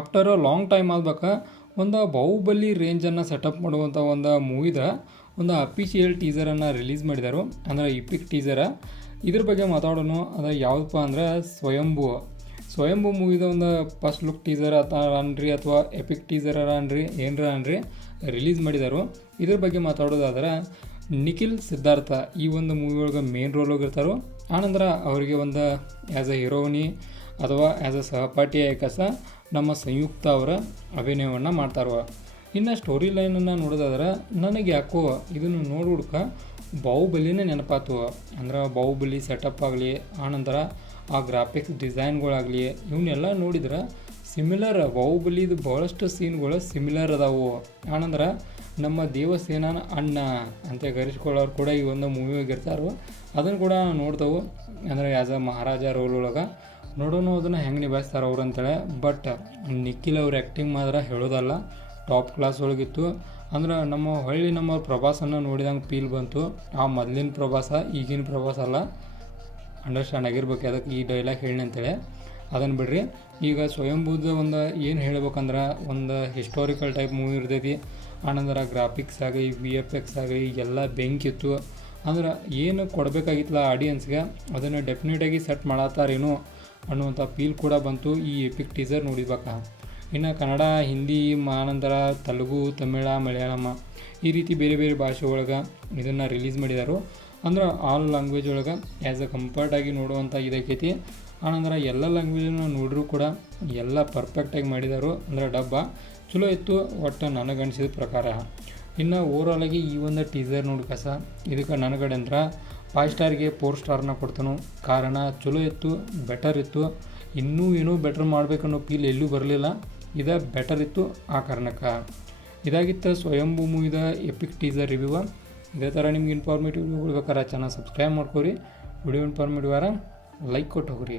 After a long time ಆಗ್ಬೇಕಾ ಒಂದು Bahubali ರೇಂಜನ್ನು setup ಮಾಡುವಂಥ ಒಂದು ಮೂವಿದ ಒಂದು ಅಫಿಷಿಯಲ್ ಟೀಸರನ್ನು ರಿಲೀಸ್ ಮಾಡಿದರು, ಅಂದರೆ ಇಪಿಕ್ ಟೀಸರ. ಇದ್ರ ಬಗ್ಗೆ ಮಾತಾಡೋಣ. ಅದು ಯಾವುದಪ್ಪ ಅಂದ್ರೆ ಸ್ವಯಂಭೂ ಮೂವಿದ ಒಂದು ಫಸ್ಟ್ ಲುಕ್ ಟೀಸರ್ ಅನ್ರಿ ಅಥವಾ ಎಪಿಕ್ ಟೀಸರ್ ಅನ್ರಿ ಏನರ ಅನ್ರಿ ರಿಲೀಸ್ ಮಾಡಿದರು. ಇದ್ರ ಬಗ್ಗೆ ಮಾತಾಡೋದಾದ್ರೆ ನಿಖಿಲ್ ಸಿದ್ಧಾರ್ಥ ಈ ಒಂದು ಮೂವಿ ಒಳಗೆ ಮೇನ್ ರೋಲ್ ಹೋಗಿರ್ತಾರೋ. ಆನಂತರ ಅವರಿಗೆ ಒಂದು ಆ್ಯಸ್ ಅ ಹೀರೋಯಿನಿ ಅಥವಾ ಆ್ಯಸ್ ಅ ಸಹಪಾಠಿಯಾಗಿ ನಮ್ಮ ಸಂಯುಕ್ತ ಅವರ ಅಭಿನಯವನ್ನು ಮಾಡ್ತಾರೋ. ಇನ್ನು ಸ್ಟೋರಿ ಲೈನನ್ನು ನೋಡೋದಾದ್ರೆ ನನಗೆ ಯಾಕೋ ಇದನ್ನು ನೋಡ್ಬಿಡ್ಕ ಬಾಹುಬಲಿನೇ ನೆನಪಾತು. ಅಂದ್ರೆ ಬಾಹುಬಲಿ ಸೆಟಪ್ ಆಗಲಿ, ಆನಂತರ ಆ ಗ್ರಾಫಿಕ್ಸ್ ಡಿಸೈನ್ಗಳಾಗಲಿ ಇವನ್ನೆಲ್ಲ ನೋಡಿದ್ರೆ ಸಿಮಿಲರ್, ಬಾಹುಬಲಿದು ಭಾಳಷ್ಟು ಸೀನ್ಗಳು ಸಿಮಿಲರ್ ಅದಾವು. ಆನಂತರ ನಮ್ಮ ದೇವಸೇನಾನ ಅಣ್ಣ ಅಂತ ಕರೆಸ್ಕೊಳ್ಳೋರು ಕೂಡ ಈ ಒಂದು ಮೂವಿ ಹೋಗಿರ್ತಾರೋ, ಅದನ್ನು ಕೂಡ ನೋಡ್ತವೆ. ಅಂದರೆ ಆ್ಯಸ್ ಅ ಮಹಾರಾಜ ರೋಲ್ ಒಳಗೆ ನೋಡೋಣ ಅದನ್ನು ಹೆಂಗೆ ನಿಭಾಯಿಸ್ತಾರೆ ಅವ್ರು ಅಂತೇಳಿ. ಬಟ್ ನಿಖಿಲ್ ಅವ್ರ ಆ್ಯಕ್ಟಿಂಗ್ ಮಾತ್ರ ಹೇಳೋದಲ್ಲ, ಟಾಪ್ ಕ್ಲಾಸ್ ಒಳಗಿತ್ತು. ಅಂದ್ರೆ ನಮ್ಮ ಪ್ರಭಾಸನ್ನು ನೋಡಿದಂಗೆ ಫೀಲ್ ಬಂತು. ಆ ಮೊದಲಿನ ಪ್ರಭಾಸ ಈಗಿನ ಪ್ರಭಾಸ ಅಲ್ಲ, ಅಂಡರ್ಸ್ಟ್ಯಾಂಡ್ ಆಗಿರ್ಬೇಕು ಅದಕ್ಕೆ ಈ ಡೈಲಾಗ್ ಹೇಳಿ ಅಂತೇಳಿ. ಅದನ್ನು ಬಿಡ್ರಿ. ಈಗ ಸ್ವಯಂಭೂದ ಒಂದು ಏನು ಹೇಳ್ಬೇಕಂದ್ರೆ ಒಂದು ಹಿಸ್ಟಾರಿಕಲ್ ಟೈಪ್ ಮೂವಿ ಇರ್ತೈತಿ. ಆನಂತರ ಗ್ರಾಫಿಕ್ಸ್ ಆಗಲಿ VFX ಆಗಲಿ ಎಲ್ಲ ಬೆಂಕಿತ್ತು. ಅಂದ್ರೆ ಏನು ಕೊಡಬೇಕಾಗಿತ್ತಲ್ಲ ಆಡಿಯನ್ಸ್ಗೆ ಅದನ್ನು ಡೆಫಿನೆಟಾಗಿ ಸೆಟ್ ಮಾಡತ್ತಾರೇನೋ ಅನ್ನುವಂಥ ಫೀಲ್ ಕೂಡ ಬಂತು ಈ ಎಪಿಕ್ ಟೀಸರ್ ನೋಡಿಬೇಕಾ. ಇನ್ನು ಕನ್ನಡ, ಹಿಂದಿ, ಆನಂತರ ತೆಲುಗು, ತಮಿಳ, ಮಲಯಾಳಮ ಈ ರೀತಿ ಬೇರೆ ಬೇರೆ ಭಾಷೆ ಒಳಗೆ ಇದನ್ನು ರಿಲೀಸ್ ಮಾಡಿದಾರು. ಅಂದ್ರೆ ಆಲ್ ಲ್ಯಾಂಗ್ವೇಜ್ ಒಳಗೆ ಆ್ಯಸ್ ಅ ಕಂಫರ್ಟಾಗಿ ನೋಡುವಂಥ ಇದಕ್ಕೈತಿ. ಆನಂತರ ಎಲ್ಲ ಲ್ಯಾಂಗ್ವೇಜನ್ನು ನೋಡಿದ್ರು ಕೂಡ ಎಲ್ಲ ಪರ್ಫೆಕ್ಟಾಗಿ ಮಾಡಿದಾರು. ಅಂದರೆ ಡಬ್ಬ ಚಲೋ ಇತ್ತು ಒಟ್ಟು ನನಗನ್ಸಿದ ಪ್ರಕಾರ. ಇನ್ನು ಓವರಾಲಾಗಿ ಈ ಒಂದು ಟೀಸರ್ ನೋಡಿ ಇದಕ್ಕೆ ನನ್ನ ಕಡೆ ಅಂದ್ರೆ 5 ಸ್ಟಾರ್ಗೆ 4 ಸ್ಟಾರ್ನ ಕೊಡ್ತಾನು. ಕಾರಣ ಚಲೋ ಇತ್ತು, ಬೆಟರ್ ಇತ್ತು. ಇನ್ನೂ ಏನೋ ಬೆಟರ್ ಮಾಡಬೇಕನ್ನೋ ಫೀಲ್ ಎಲ್ಲೂ ಬರಲಿಲ್ಲ. ಇದು ಬೆಟರ್ ಇತ್ತು ಆ ಕಾರಣಕ್ಕೆ. ಇದಾಗಿತ್ತು ಸ್ವಯಂಭೂ ಮೂವಿದ ಎಪಿಕ್ ಟೀಸರ್ ರಿವ್ಯೂ. ಇದೇ ಥರ ನಿಮ್ಗೆ ಇನ್ಫಾರ್ಮೇಟಿವ್ ಬೇಕಾದ್ರೆ ಚಾನಲ್ ಸಬ್ಸ್ಕ್ರೈಬ್ ಮಾಡ್ಕೊರಿ. ವಿಡಿಯೋ ಇನ್ಫಾರ್ಮೇಟಿವ್ ಲೈಕ್ ಕೊಟ್ಟು ಹೋಗ್ರಿ.